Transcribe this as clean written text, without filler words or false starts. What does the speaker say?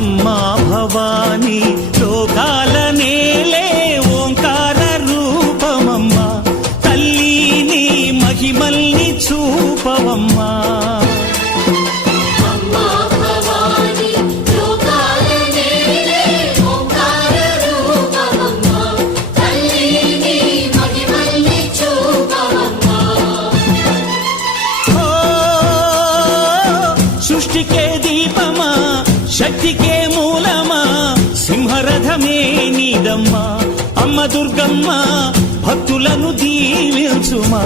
అమ్మా భవానీ లోకాల నేలే ఓంకార రూపమమ్మా తల్లిని మహిమల్ని చూపవమ్మా సృష్టికే దీపమా శక్తికే మూలమా సింహరథమే నీదమ్మా అమ్మ దుర్గమ్మ భక్తులను దీవించుమా